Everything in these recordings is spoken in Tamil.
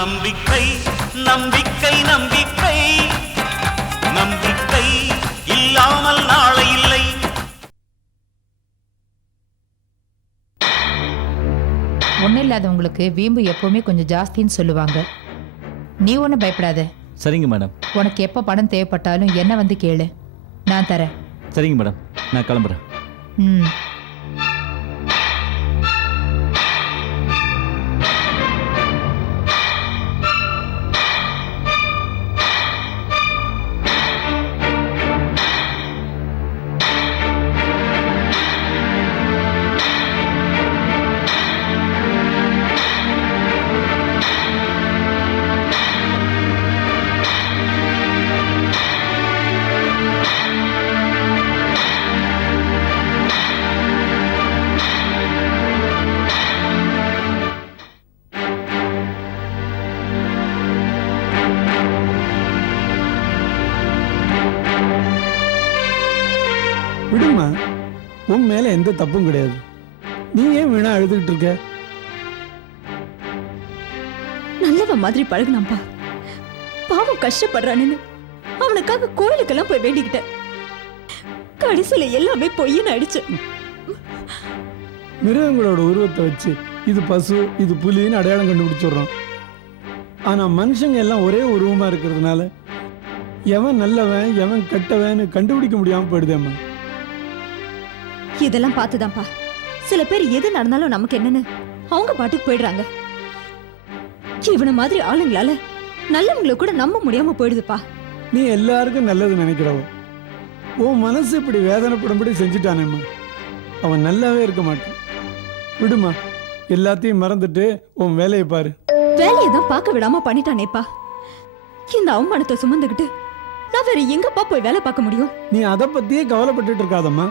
நம்பிக்கை நம்பிக்கை நம்பிக்கை நம்பிக்கை இல்லாமல் நாளை இல்லை. ஒன்றும் இல்லாதவங்களுக்கு வீம்பு எப்பவுமே கொஞ்சம் ஜாஸ்தின்னு சொல்லுவாங்க. நீ ஒன்றும் பயப்படாத. சரிங்க மேடம். உனக்கு எப்போ பணம் தேவைப்பட்டாலும் என்ன வந்து கேளு, நான் தரேன். சரிங்க மேடம், நான் கிளம்புறேன். ம். விடுமா, உன் மேல எந்த தப்பும் கிடையாது. நீ ஏன் வீணா அழுதுகிட்டு இருக்க? நல்லவன் மாதிரி பழகுனாம்பா. பாவம் கஷ்டப்படுறான்னு அவனுக்காக கோயிலுக்கெல்லாம் போய் வேண்டிக்கிட்டேன். கடைசியில எல்லாமே பொய்ன்னு ஆயிடுச்சு. மிருகங்களோட உருவத்தை வச்சு இது பசு இது புலின்னு அடையாளம் கண்டுபிடிச்சிடுறோம். ஆனா மனுஷங்க எல்லாம் ஒரே உருவமா இருக்கிறதுனால எவன் நல்லவன் எவன் கெட்டவன்னு கண்டுபிடிக்க முடியாம போயிடுதேம்மா. இதெல்லாம் பார்த்துதான்ப்பா சில பேர் எது நடந்தாலும் நமக்கு என்னன்னு அவங்க பாட்டுக்கு போயிடுறாங்க. இவன மாதிரி ஆளுங்களால நல்லவங்களை கூட நம்ப முடியாம போயிடுதுப்பா. நீ எல்லாருக்கும் நல்லது நினைக்கிறவ, உன் மனசு இப்படி வேதனைப்படும்படி செஞ்சுட்டானேம்மா. அவன் நல்லாவே இருக்க மாட்டான். விடுமா, எல்லாத்தையும் மறந்துட்டு உன் வேலையை பாரு. வேலையை தான் பார்க்க விடாம பண்ணிட்டானேப்பா. இந்த அவமானத்தை சுமந்துக்கிட்டு நான் வேற எங்கப்பா போய் வேலை பார்க்க முடியும்? நீ அதை பத்தியே கவலைப்பட்டுட்டு இருக்காதம்மா.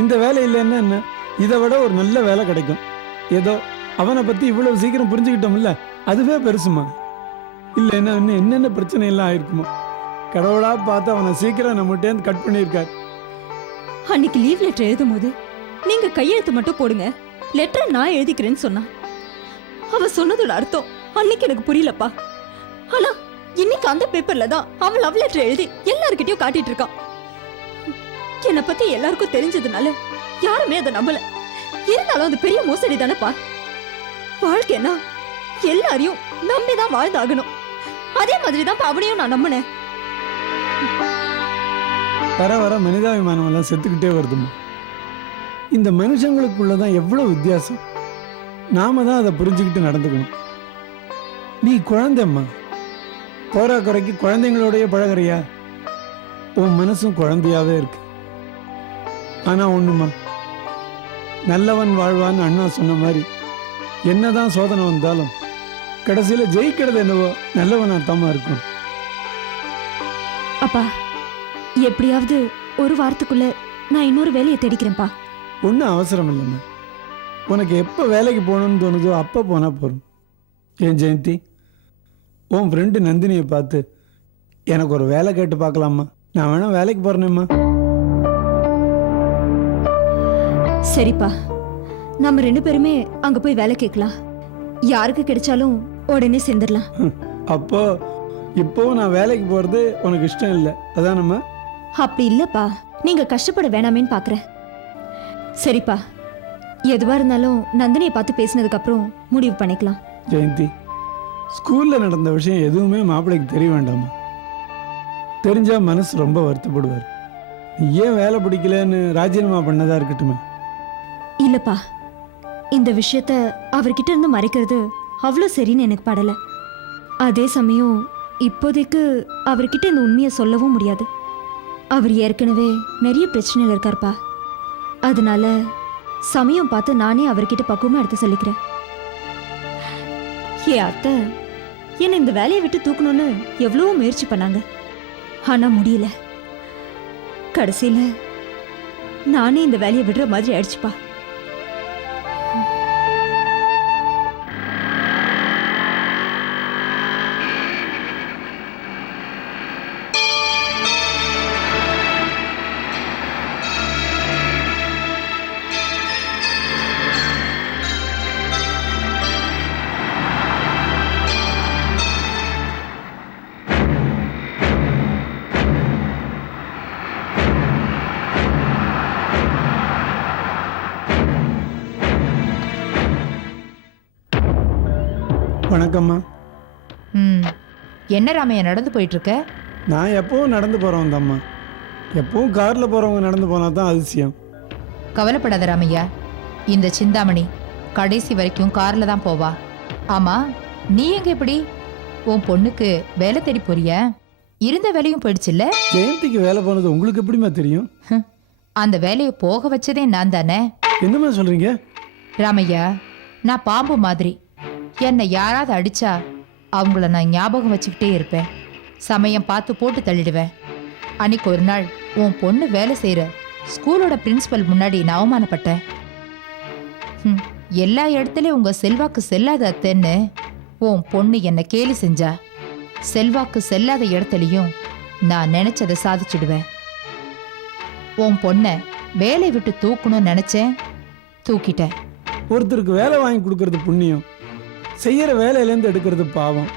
இந்த வேலை இல்லைன்னா என்ன, இதை விட ஒரு நல்ல வேலை கிடைக்கும். ஏதோ அவனை பத்தி இவ்வளவு சீக்கிரம் புரிஞ்சுக்கிட்டோம்ல, அதுவே பெருசுமா. இல்லைன்னா இன்னும் என்னென்ன பிரச்சனை எல்லாம் ஆயிருக்குமா. கடவுளா பார்த்து அவனை சீக்கிரம் நம்மகிட்டேருந்து கட் பண்ணியிருக்காரு. அன்னைக்கு லீவ் லெட்டர் எழுதும் போது நீங்க கையெழுத்து மட்டும் போடுங்க, லெட்டர் நான் எழுதிக்கிறேன்னு சொன்னா. அவ சொன்னதோட அர்த்தம் அன்னைக்கு எனக்கு புரியலப்பா. ஆனா இன்னைக்கு அந்த பேப்பர்ல தான் அவன் லவ் லெட்டர் எழுதி எல்லார்கிட்டயும் காட்டிட்டு இருக்கான். என்னை பத்தி எல்லாருக்கும் தெரிஞ்சதுனால யாருமே அதை நம்பல. இருந்தாலும் அது பெரிய மோசடி தானேப்பா. வாழ்க்கைன்னா எல்லாரையும் நம்பிதான் வாழ்ந்தாகணும். அதே மாதிரிதான் அவனையும் நான் நம்பினேன். வர வர மனிதாபிமானம் எல்லாம் செத்துக்கிட்டே வருதுமா. இந்த மனுஷங்களுக்குள்ளதான் எவ்வளவு வித்தியாசம். நாம தான் அதை புரிஞ்சுக்கிட்டு நடந்துக்கணும். நீ குழந்தைம்மா, போரா குறைக்கு குழந்தைங்களோடய பழகிறியா? உன் மனசும் குழந்தையாவே இருக்கு. ஆனா ஒண்ணுமா, நல்லவன் வாழ்வான்னு அண்ணா சொன்ன மாதிரி என்னதான் சோதனை வந்தாலும் கடைசியில ஜெயிக்கிறது என்னவோ நல்லவனா தாமா இருக்கும். அப்பா, எப்படியாவது ஒரு வாரத்துக்குள்ள நான் இன்னொரு வேலையை தேடிக்கிறேன்ப்பா. ஒன்றும் அவசரம் இல்லைம்மா. உனக்கு எப்போ வேலைக்கு போகணும்னு தோணுதோ அப்போ போனால் போகிறோம். ஏன் ஜெயந்தி, உன் ஃப்ரெண்டு நந்தினியை பார்த்து எனக்கு ஒரு வேலை கேட்டு பார்க்கலாமா? நான் வேணா வேலைக்கு போகிறேனேம்மா. சரிப்பா, நம்ம 2 பேருமே அங்க போய் வேலை கேட்கலாம். யாருக்கு கிடைச்சாலும் உடனே சேர்ந்துடலாம். அப்போ இப்போவும் நான் வேலைக்கு போகிறது உனக்கு இஷ்டம் இல்லை அதானம்மா? அப்படி இல்லப்பா, நீங்க கஷ்டப்பட வேணாமேன்னு பாக்குறேன். சரிப்பா, எதுவா இருந்தாலும் நந்தினியை பார்த்து பேசினதுக்கு அப்புறம் முடிவு பண்ணிக்கலாம். ஜெயந்தி, ஸ்கூல்ல நடந்த விஷயம் எதுவுமே மாப்பிள்ளைக்கு தெரிய வேண்டாமா? தெரிஞ்சா மனசு ரொம்ப வருத்தப்படுவார். நீ ஏன் வேலை பிடிக்கலன்னு ராஜினாமா பண்ணதா இருக்கட்டுமே. இல்லப்பா, இந்த விஷயத்த அவர்கிட்ட இருந்து மறைக்கிறது அவ்வளோ சரின்னு எனக்கு படல. அதே சமயம் இப்போதைக்கு அவர்கிட்ட இந்த உண்மையை சொல்லவும் முடியாது. அவர் ஏற்கனவே நிறைய பிரச்சனைகள் இருக்கார்ப்பா. அதனால சமயம் பார்த்து நானே அவர்கிட்ட பக்குவமா எடுத்து சொல்லிக்கிறேன். ஏ அத்தை, என்னை இந்த வேலையை விட்டு தூக்கணும்னு எவ்வளவோ முயற்சி பண்ணாங்க. ஆனா முடியல. கடைசியில நானே இந்த வேலையை விடுற மாதிரி ஆயிடுச்சுப்பா. வணக்கம்மா. ம் என்ன ராமையா நடந்து போயிட்டு இருக்க? நான் எப்பவும் நடந்து போகிறவன் தான்மா. எப்பவும் காரில் போகிறவங்க நடந்து போனால் தான் அதிசயம். கவலைப்படாத ராமையா, இந்த சிந்தாமணி கடைசி வரைக்கும் கார்ல தான் போவா. ஆமா, நீ எங்க எப்படி? உன் பொண்ணுக்கு வேலை தேடி போறியா? இருந்த வேலையும் போயிடுச்சுல்ல? ஜெயந்திக்கு வேலை போனது உங்களுக்கு எப்படிம்மா தெரியும்? அந்த வேலையை போக வச்சதே நான் தானே. என்னம்மா சொல்கிறீங்க? ராமையா, நான் பாம்பு மாதிரி. என்னை யாராவது அடிச்சா அவங்கள நான் ஞாபகம் வச்சுக்கிட்டே இருப்பேன். சமயம் பார்த்து போட்டு தள்ளிடுவேன். அன்னைக்கு ஒரு நாள் உன் பொண்ணு வேலை செய்கிற ஸ்கூலோட பிரின்சிபல் முன்னாடி நான் அவமானப்பட்டேன். எல்லா இடத்துலையும் உங்க செல்வாக்கு செல்லாத அத்தைன்னு உன் பொண்ணு என்னை கேலி செஞ்சா. செல்வாக்கு செல்லாத இடத்துலையும் நான் நினைச்சதை சாதிச்சிடுவேன். உன் பொண்ணை வேலை விட்டு தூக்கணும்னு நினைச்சேன், தூக்கிட்டேன். ஒருத்தருக்கு வேலை வாங்கி கொடுக்கறது புண்ணியம், செய்யற வேலையிலேருந்து எடுக்கிறது பாவம்.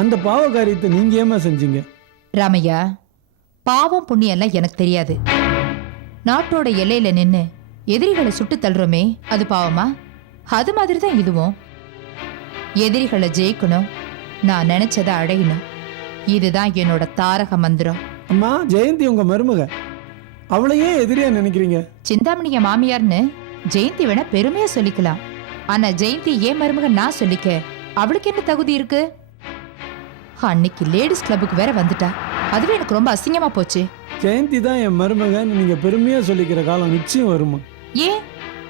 அந்த பாவ காரியத்தை நீங்க ஏமா செஞ்சீங்க? ராமையா, பாவம் புண்ணியம் எல்லாம் எனக்கு தெரியாது. நாட்டோட எல்லையில நின்று எதிரிகளை சுட்டு தள்ளுறோமே, அது பாவமா? அது மாதிரி தான் இதுவும். எதிரிகளை ஜெயிக்கணும், நான் நினைச்சதை அடையணும். இதுதான் என்னோட தாரக மந்திரம். அம்மா, ஜெயந்தி உங்க மருமக, அவளையே எதிரியா நினைக்கிறீங்க? சிந்தாமணிய மாமியார்னு ஜெயந்தி வேணா பெருமையா சொல்லிக்கலாம். ஆனா ஜெயந்தி ஏன் மருமக நான் சொல்லிக்க அவளுக்கு என்ன தகுதி இருக்கு? அன்னைக்கு லேடிஸ் கிளப்புக்கு வேற வந்துட்டா. அதுவே எனக்கு ரொம்ப அசிங்கமா போச்சு. ஜெயந்தி தான் என் மருமகன்னு நீங்க பெருமையா சொல்லிக்கிற காலம் நிச்சயம் வருமா? ஏன்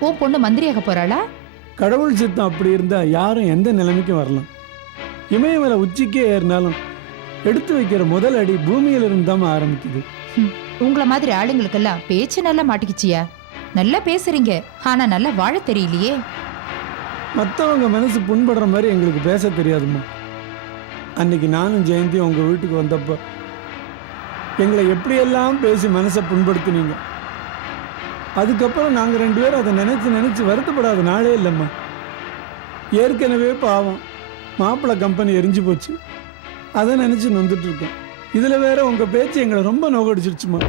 உன் பொண்ணு மந்திரியாக போறாளா? கடவுள் சித்தம் அப்படி இருந்தா யாரும் எந்த நிலைமைக்கும் வரலாம். இமயமலை உச்சிக்கே ஏறினாலும் எடுத்து வைக்கிற முதல் அடி பூமியிலிருந்து தான் ஆரம்பிக்குது. உங்கள மாதிரி ஆளுங்களுக்கெல்லாம் பேச்சு நல்லா மாட்டிக்கிச்சியா? நல்லா பேசுறீங்க, ஆனா நல்லா வாழ தெரியலையே. மற்றவங்க மனசு புண்படுற மாதிரி எங்களுக்கு பேச தெரியாதுமா. அன்னைக்கு நானும் ஜெயந்தியும் உங்க வீட்டுக்கு வந்தப்போ எங்களை எப்படியெல்லாம் பேசி மனசை புண்படுத்தினீங்க. அதுக்கப்புறம் நாங்கள் 2 பேரும் அதை நினைச்சு வருத்தப்படாத நாளே இல்லைம்மா. ஏற்கனவே பாவம் மாப்பிள்ளை கம்பெனி எரிஞ்சு போச்சு, அதை நினைச்சு நொந்துட்டு இருக்கோம். இதுல வேற உங்க பேச்சு எங்களை ரொம்ப நோக்கடிச்சிருச்சுமா.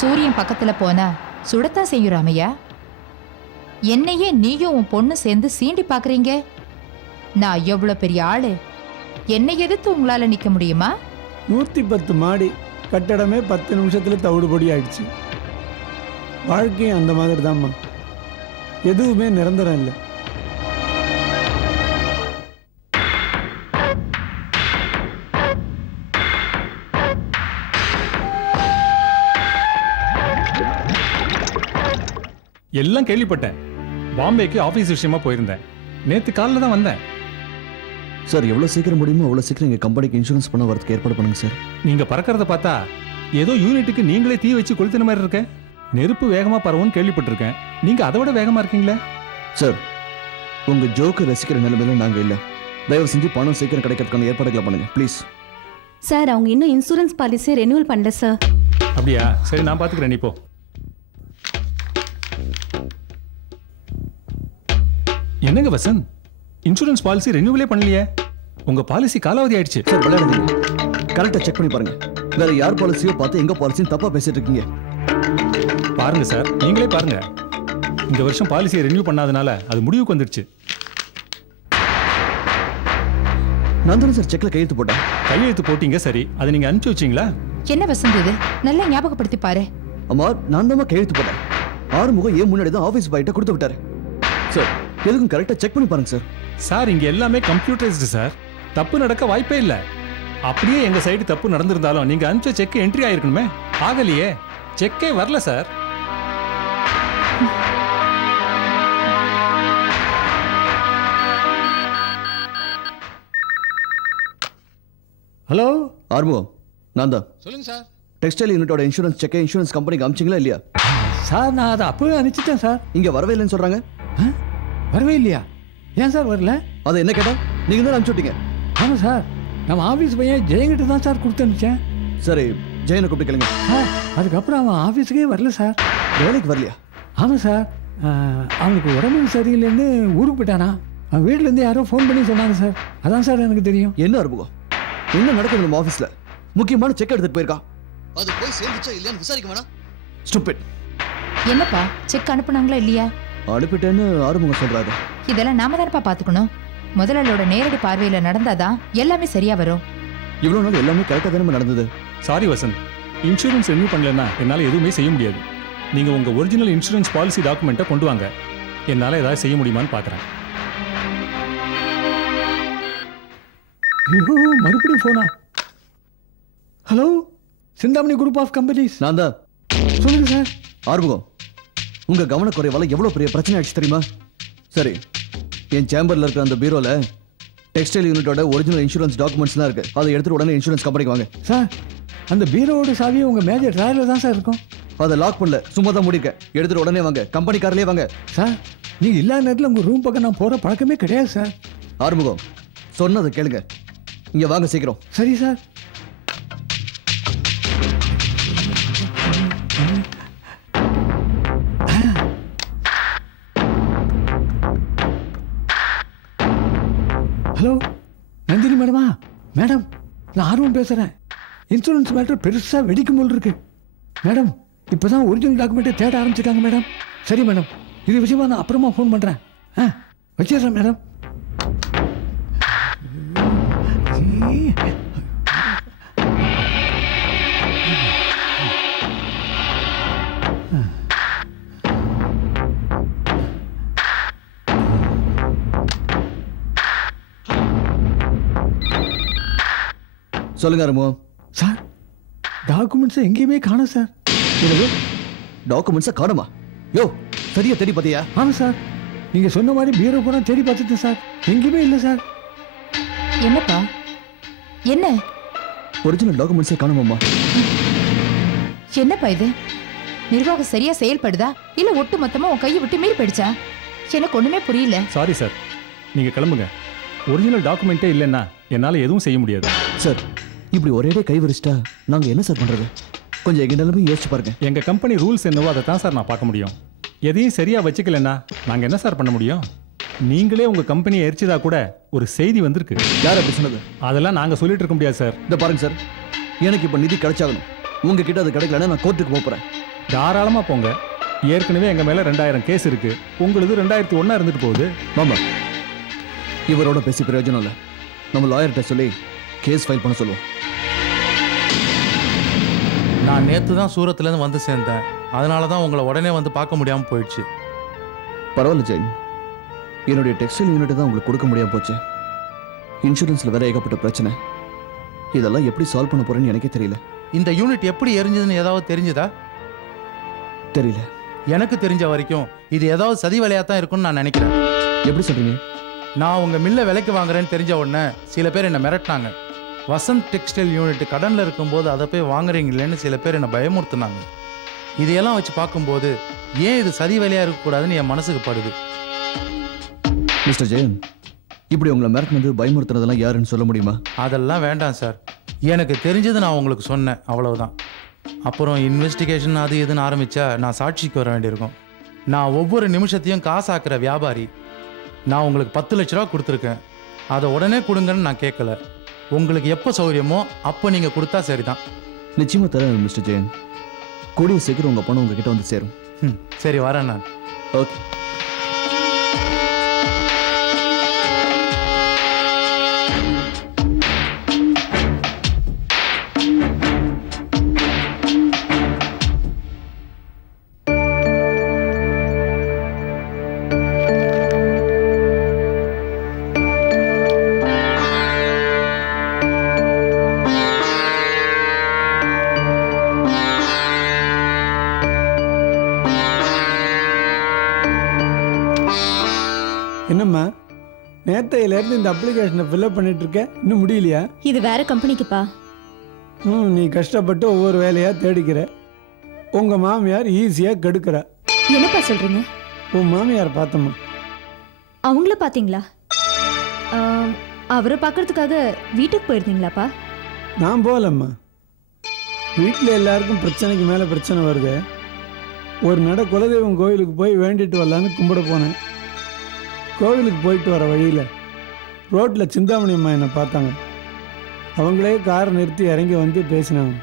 சூரியன் பக்கத்துல போனா சுடத்தான் செய்யும் ராமையா. என்னையே நீயும் உன் பொண்ணு சேர்ந்து சீண்டி பாக்குறீங்க. நான் எவ்வளவு பெரிய ஆளு, என்னை எதிர்த்து உங்களால நிக்க முடியுமா? 110 மாடி கட்டடமே 10 நிமிஷத்துல தவிடுபடி ஆயிடுச்சு. வாழ்க்கையும் அந்த மாதிரி தான்மா, எதுவுமே நிரந்தரம் இல்லை. எல்லாம் கேள்விப்பட்டேன். பாம்பேக்கு ஆபீஸ் விஷயமா போயிருந்தேன். நேத்து காலைல தான் வந்தேன். சார், எவ்வளோ சீக்கிரம் முடியுமோ அவ்வளோ சீக்கிரம் எங்கள் கம்பெனிக்கு இன்சூரன்ஸ் பண்ண வரதுக்கு ஏற்பாடு பண்ணுங்க சார். நீங்க பறக்கிறத பார்த்தா ஏதோ யூனிட்டுக்கு நீங்களே தீ வச்சு கொளுத்தின மாதிரி இருக்க. நெருப்பு வேகமா பரவும்னு கேள்விப்பட்டிருக்கேன். நீங்க அதை விட வேகமா இருக்கீங்களே. சார், உங்கள் ஜோக்கு ரசிக்கிற நிலைமையில நாங்கள் இல்லை. தயவு செஞ்சு பணம் சீக்கிரம் கிடைக்கிறதுக்கான ஏற்பாடுகளை பண்ணுங்க ப்ளீஸ். சார், அவங்க இன்னும் இன்சூரன்ஸ் பாலிசியை ரெனியூவல் பண்ணல சார். அப்படியா? சரி, நான் பாத்துக்கிறேன். நீ போ. என்னங்க வசந்த், இன்சூரன்ஸ் பாலிசி ரெனியூவலே பண்ணலையே? உங்க பாலிசி காலாவதி ஆயிடுச்சு. சார், விளையாடுங்க. கரெக்டாக செக் பண்ணி பாருங்க. வேற யார் பாலிசியோ பார்த்து எங்க பாலிசியும் தப்பா பேசிட்டு இருக்கீங்க. பாருங்க சார், நீங்களே பாருங்க. இந்த வருஷம் பாலிசியை ரெனியூ பண்ணாதனால அது முடிவுக்கு வந்துடுச்சு. நான் தானே சார் செக்ல கையெழுத்து போட்டேன். கையெழுத்து போட்டீங்க, சரி. அதை நீங்க அனுப்பிச்சு வச்சீங்களா? என்ன வசந்த் இது? நல்லா ஞாபகப்படுத்தி பாரு. அம்மா, நான் தான் கையெழுத்து போட்டேன். ஆறுமுகம் ஏன் முன்னாடி தான் ஆஃபீஸ் பாய்கிட்ட கொடுத்து விட்டாரு. சார், எதுக்கும் கரெக்டாக செக் பண்ணி பாருங்க சார். சார், இங்க எல்லாமே கம்ப்யூட்டரைஸ்டு சார். தப்பு நடக்க வாய்ப்பே இல்லை. அப்படியே எங்க சைடு தப்பு நடந்திருந்தாலும் நீங்க அனுப்பிச்ச செக் என்ட்ரி ஆயிருக்கணுமே. ஆகலையே, செக்கே வரல சார். ஹலோ ஆறுமுகம், நான் தான். சொல்லுங்க சார். டெக்ஸ்டைல் யூனிட்டோட இன்சூரன்ஸ் செக்கை இன்சூரன்ஸ் கம்பெனிக்கு அமிச்சிங்களா இல்லையா? சார், நான் அதை அப்பவே அனுப்பிச்சிட்டேன் சார். இங்க வரவே இல்லைன்னு சொல்றாங்க. வரவே இல்லையா? ஏன் சார் வரல? அதை என்ன கேட்டா நீங்க தான் அனுப்பிச்சு விட்டீங்க. ஆமாம் சார், நம்ம ஆஃபீஸ் பையன் ஜெயங்கிட்ட தான் சார் கொடுத்து அனுப்பிச்சேன். சரி, ஜெயனை கூப்பிட்டு கேளுங்க. சார், அதுக்கப்புறம் அவன் ஆஃபீஸுக்கே வரல சார். வேலைக்கு வரலையா? ஆமாம் சார், அவனுக்கு உடம்பு சரியில்லைன்னு ஊருக்கு போயிட்டானா. அவன் வீட்டிலேருந்து யாரோ ஃபோன் பண்ணி சொன்னாங்க சார். அதான் சார் எனக்கு தெரியும். என்ன ஆறுமுகம், என்ன நடக்குது நம்ம ஆஃபீஸ்ல? முக்கியமான செக் எடுத்துட்டு போயிருக்கான். அது போய் சேர்ந்துச்சா இல்லையான்னு விசாரிக்க வேணாம். ஸ்டூபிட். என்னப்பா, செக் அனுப்புனாங்களா இல்லையா? அனுப்பிட்டேன்னு ஆறுமுகம் சொல்றாரு. இதெல்லாம் நாம தானப்பா பாத்துக்கணும். முதலாளோட நேரடி பார்வையில நடந்தாதான் எல்லாமே சரியா வரும். இவ்வளவு நாள் எல்லாமே கரெக்டா தானே நடந்தது. சாரி வசந்த், இன்சூரன்ஸ் ரெனியூ பண்ணலன்னா என்னால் எதுவுமே செய்ய முடியாது. நீங்கள் உங்கள் ஒரிஜினல் இன்சூரன்ஸ் பாலிசி டாக்குமெண்ட்டை கொண்டு வாங்க. என்னால் ஏதாவது செய்ய முடியுமான்னு பார்க்குறேன். ஐயோ, மறுபடியும் போனா. Hello, Chintamani group of companies. நான் தான். சொல்லுங்க சார். ஆறுமுகம், உங்க கவனக்குறைவால எவ்வளவு பெரிய பிரச்சனை ஆச்சு தெரியுமா? சரி, என் சேம்பர்ல இருக்கிற அந்த பீரோல டெக்ஸ்டைல் யூனிட்டோட ஒரிஜினல் இன்சூரன்ஸ் டாக்குமெண்ட்ஸ்லாம் இருக்கு. அதை எடுத்துட்டு உடனே இன்சூரன்ஸ் கம்பெனிக்கு வாங்க. சார், அந்த பீரோவோட சாவியை உங்க மேஜர் ட்ராயர்ல தான் சார் இருக்கும். அதை லாக் பண்ணல, சும்மா தான் முடிக்க. எடுத்துட்டு உடனே வாங்க, கம்பெனி கார்லயே வாங்க. சார், நீங்க இல்லாத நேரத்தில் உங்க ரூம் பக்கம் நான் போற பழக்கமே கிடையாது சார். ஆறுமுகம், சொன்னதை கேளுங்க. இங்க வாங்க சீக்கிரம். சரி சார். ஹலோ, நந்தினி மேடமா? மேடம், நான் ஆர்வம் பேசுறேன். இன்சூரன்ஸ் மேட்டர் பெருசா வெடிக்கும் போல் இருக்கு. மேடம், இப்பதான் ஒரிஜினல் டாக்குமெண்ட்டை தேட ஆரம்பிச்சிருக்காங்க மேடம். சரி மேடம், இது விஷயமா நான் அப்புறமா ஃபோன் பண்றேன். வச்சிடுறேன் மேடம். சொல்லுங்க ஆறுமுகம். சார், டாக்குமெண்ட்ஸ் எங்கேயுமே காணோம் சார். என்னது, டாக்குமெண்ட்ஸை காணுமா? யோ, சரியா தேடி பார்த்தியா? ஆமாம் சார், நீங்க சொன்ன மாதிரி பீரோ கூட தேடி பார்த்துட்டேன் சார். எங்கேயுமே இல்லை சார். என்னப்பா என்ன ஒரிஜினல் டாக்குமெண்ட்ஸை காணுமாம்மா? என்னப்பா இது? நிர்வாகம் சரியா செயல்படுதா இல்ல ஒட்டு மொத்தமா உன் கையை விட்டு மீறி போயிடுச்சா? எனக்கு ஒண்ணுமே புரியல. சாரி சார், நீங்கள் கிளம்புங்க. ஒரிஜினல் டாக்குமெண்ட்டே இல்லைன்னா என்னால் எதுவும் செய்ய முடியாது. சார், இப்படி ஒரேடே கை விரிச்சிட்டா நாங்க என்ன சார் பண்றது? கொஞ்சம் எங்க நிலைமையும் யோசிச்சு பாருங்க. எங்கள் கம்பெனி ரூல்ஸ் என்னவோ அதை தான் சார் நான் பார்க்க முடியும். எதையும் சரியாக வச்சுக்கலன்னா நாங்கள் என்ன சார் பண்ண முடியும்? நீங்களே உங்கள் கம்பெனியை எரிச்சதா கூட ஒரு செய்தி வந்திருக்கு. யார் அப்படி சொன்னது? அதெல்லாம் நாங்கள் சொல்லிட்டு இருக்க முடியாது சார். இந்த பாருங்க சார், எனக்கு இப்போ நிதி கிடைச்சாகணும். உங்ககிட்ட அது கிடைக்கலன்னா நான் கோர்ட்டுக்கு போகிறேன். தாராளமாக போங்க. ஏற்கனவே எங்கள் மேலே 2000 கேஸ் இருக்குது. உங்களுக்கு 2001 இருந்துட்டு போகுது. மாமா, இவரோட பேசி பிரயோஜனம் இல்லை. நம்ம லாயர்கிட்ட சொல்லி கேஸ் ஃபைல் பண்ண சொல்லுவோம். நான் நேற்று தான் சூரத்துலேருந்து வந்து சேர்ந்தேன். அதனால தான் உங்களை உடனே வந்து பார்க்க முடியாமல் போயிடுச்சு. பரவாயில்ல ஜெயின், என்னுடைய டெக்ஸ்டைல் யூனிட் தான் உங்களுக்கு கொடுக்க முடியாம போச்சு. இன்சூரன்ஸில் வேற ஏகப்பட்ட பிரச்சனை. இதெல்லாம் எப்படி சால்வ் பண்ண போறேன்னு எனக்கே தெரியல. இந்த யூனிட் எப்படி எரிஞ்சதுன்னு ஏதாவது தெரிஞ்சதா? தெரியல. எனக்கு தெரிஞ்ச வரைக்கும் இது ஏதாவது சதி வேலையாக தான் இருக்கும்னு நான் நினைக்கிறேன். எப்படி சொல்றீங்க? நான் உங்கள் மில்லை விலைக்கு வாங்குறேன்னு தெரிஞ்ச உடனே சில பேர் என்னை மிரட்டினாங்க. வசந்த் டெக்ஸ்டைல் யூனிட் கடனில் இருக்கும்போது அதை போய் வாங்குறீங்களேன்னு சில பேர் என்னை பயமுறுத்துனாங்க. இதையெல்லாம் வச்சு பார்க்கும்போது ஏன் இது சதி வேலையாக இருக்கக்கூடாதுன்னு என் மனசுக்கு படுது. மிஸ்டர் ஜெயன், இப்படி உங்களை மிரட்டினது பயமுறுத்துனதெல்லாம் யாருன்னு சொல்ல முடியுமா? அதெல்லாம் வேண்டாம் சார். எனக்கு தெரிஞ்சது நான் உங்களுக்கு சொன்னேன், அவ்வளவுதான். அப்புறம் இன்வெஸ்டிகேஷன் அது இதுன்னு ஆரம்பித்தா நான் சாட்சிக்கு வர வேண்டியிருக்கும். நான் ஒவ்வொரு நிமிஷத்தையும் காசாக்குற வியாபாரி. நான் உங்களுக்கு 10 லட்ச ரூபா கொடுத்துருக்கேன். அதை உடனே கொடுங்கன்னு நான் கேட்கல. உங்களுக்கு எப்போ சௌகரியமோ அப்போ நீங்கள் கொடுத்தா சரிதான். நிச்சயமா தரேன் மிஸ்டர் ஜெயன். கூடிய சீக்கிரம் உங்க பணம் உங்ககிட்ட வந்து சேரும். சரி, வரேன் நான். ஓகே. என்னம்மா, நேத்தையிலேருந்து இந்த அப்ளிகேஷனை ஃபில்அப் பண்ணிட்டு இருக்க, இன்னும் முடியலையா? இது வேற கம்பெனிக்குப்பா. நீ கஷ்டப்பட்டு ஒவ்வொரு வேலையாக தேடிக்கிற. உங்கள் மாமியார் ஈஸியாக கெடுக்கிற. என்னப்பா சொல்றீங்க? உன் மாமியார் பார்த்தம்மா. அவங்கள பாத்தீங்களா? அவரை பார்க்கறதுக்காக வீட்டுக்கு போயிருந்தீங்களாப்பா? நான் போகலம்மா. வீட்டில் எல்லாருக்கும் பிரச்சனைக்கு மேலே பிரச்சனை வருது. ஒரு நட குலதெய்வம் கோயிலுக்கு போய் வேண்டிட்டு வரலான்னு கும்பிட போனேன். கோவிலுக்கு போயிட்டு வர வழியில் ரோட்டில் சிந்தாமணி அம்மா என்னை பார்த்தாங்க. அவங்களே காரை நிறுத்தி இறங்கி வந்து பேசினாங்க.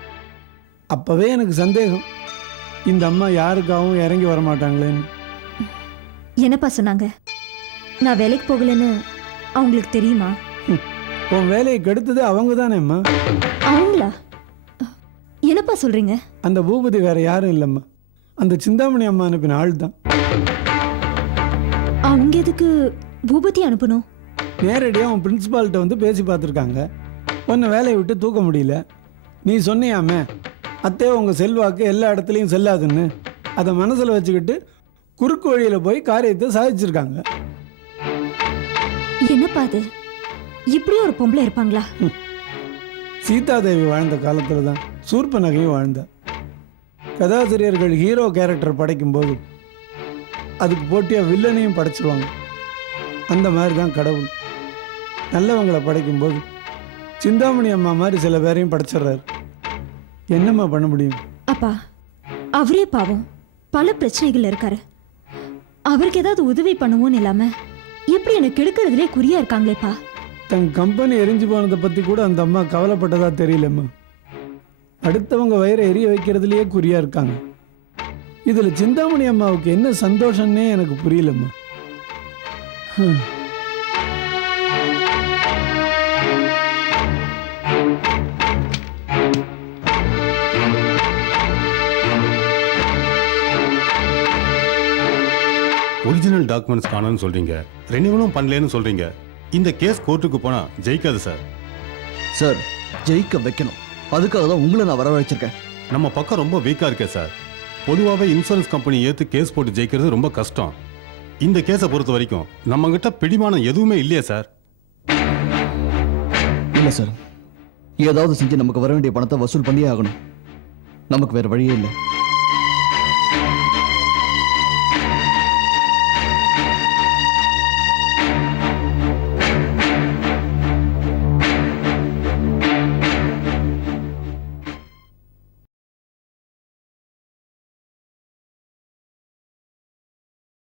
அப்போவே எனக்கு சந்தேகம், இந்த அம்மா யாருக்காகவும் இறங்கி வரமாட்டாங்களேன்னு. என்னப்பா சொன்னாங்க? நான் வேலைக்கு போகலன்னு அவங்களுக்கு தெரியுமா? உன் வேலையை கெடுத்தது அவங்க தானேம்மா. அவங்களா? என்னப்பா சொல்றீங்க? அந்த பூபதி வேற யாரும் இல்லைம்மா, அந்த சிந்தாமணி அம்மா அனுப்பின ஆள் தான். அவங்க எதுக்கு பூபதி அனுப்பணும்? நேரடியாக உன் பிரின்சிபால்கிட்ட வந்து பேசி பார்த்துருக்காங்க. உன்னை வேலையை விட்டு தூக்க முடியல. நீ சொன்னியாமே அத்தையே உங்கள் செல்வாக்கு எல்லா இடத்துலையும் செல்லாதுன்னு, அதை மனசில் வச்சுக்கிட்டு குறுக்கு வழியில் போய் காரியத்தை சாதிச்சிருக்காங்க. என்னப்பா அது? இப்படி ஒரு பொம்பளை இருப்பாங்களா? சீதாதேவி வாழ்ந்த காலத்தில் தான் சூர்பனகையும் வாழ்ந்தா. கதாசிரியர்கள் ஹீரோ கேரக்டர் படைக்கும்போது அதுக்கு போட்டியாக வில்லனையும் படைச்சிருவாங்க. அந்த மாதிரி தான் கடவுள் நல்லவங்களை படைக்கும்போது சிந்தாமணி அம்மா மாதிரி சில பேரையும் படைச்சிடுறாரு. என்னம்மா பண்ண முடியும்? அப்பா, அவரே பாவம் பல பிரச்சனைகள் இருக்காரு. அவருக்கு ஏதாவது உதவி பண்ணுவோன்னு இல்லாம எப்படி எனக்கு கெடுக்கிறதுலே குறியா இருக்காங்களேப்பா. தன் கம்பெனி எரிஞ்சு போனதை பற்றி கூட அந்த அம்மா கவலைப்பட்டதா தெரியலம்மா. அடுத்தவங்க வயிறை எரிய வைக்கிறதுலையே குறியா இருக்காங்க. இதில் சிந்தாமணி அம்மாவுக்கு என்ன சந்தோஷம்னே எனக்கு புரியலம்மா. ஒரிஜினல் டாக்குமெண்ட்ஸ் காணோன்னு சொல்றீங்க, ரெனிவலும் பண்ணலன்னு சொல்றீங்க. இந்த கேஸ் கோர்ட்டுக்கு போனா ஜெயிக்காது சார். சார், ஜெயிக்க வைக்கணும். அதுக்காக தான் உங்களை நான் வரவழைச்சிருக்கேன். நம்ம பக்கம் ரொம்ப வீக்கா இருக்கே சார். பொதுவாகவே இன்சூரன்ஸ் கம்பெனி ஏற்று கேஸ் போட்டு ஜெயிக்கிறது ரொம்ப கஷ்டம். இந்த கேஸை பொறுத்த வரைக்கும் நம்ம கிட்ட பிடிமானம் எதுவுமே இல்லையே சார். இல்லை சார், ஏதாவது செஞ்சு நமக்கு வர வேண்டிய பணத்தை வசூல் பண்ணியே ஆகணும். நமக்கு வேற வழியே இல்லை.